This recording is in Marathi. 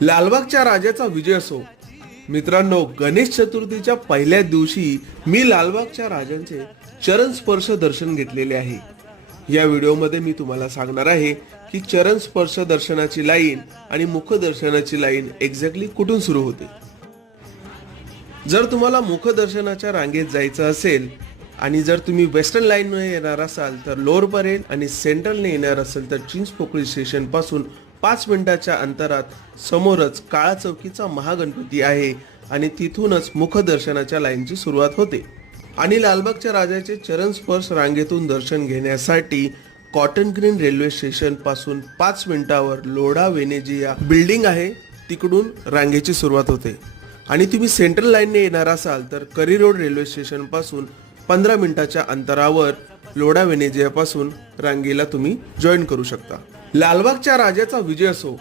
लालबागच्या राजाचा विजय असो. मित्रांनो, गणेश चतुर्थीच्या पहिल्या दिवशी मी लालबागच्या राजांचे चरण स्पर्श दर्शन घेतलेले आहे. या व्हिडिओमध्ये मी तुम्हाला सांगणार आहे की चरण स्पर्श दर्शनाची लाईन आणि मुखदर्शनाची लाईन एक्झॅक्टली कुठून सुरू होते. जर तुम्हाला मुखदर्शनाच्या रांगेत जायचं असेल आणि जर तुम्ही वेस्टर्न लाईनने येणार असाल तर लोअर परेल आणि सेंट्रलने येणार असेल तर चिंचपोकळी स्टेशन पासून 5 मिनिटाच्या अंतरात समोरच काळा चौकीचा महागणपती आहे आणि तिथूनच मुखदर्शनाच्या लाईनची सुरुवात होते. आणि लालबागच्या राजाचे चरण स्पर्श रांगेतून दर्शन घेण्यासाठी कॉटन ग्रीन रेल्वे स्टेशन पासून 5 मिनिटावर लोढा वेनेजिया बिल्डिंग आहे, तिकडून रांगेची सुरुवात होते. आणि तुम्ही सेंट्रल लाईनने येणार असाल तर करी रोड रेल्वे स्टेशन पासून 15 मिनिटाच्या अंतरावर लोढा वेनेजिया पासून रांगेला तुम्ही जॉईन करू शकता. लालबागच्या राजाचा विजय असो.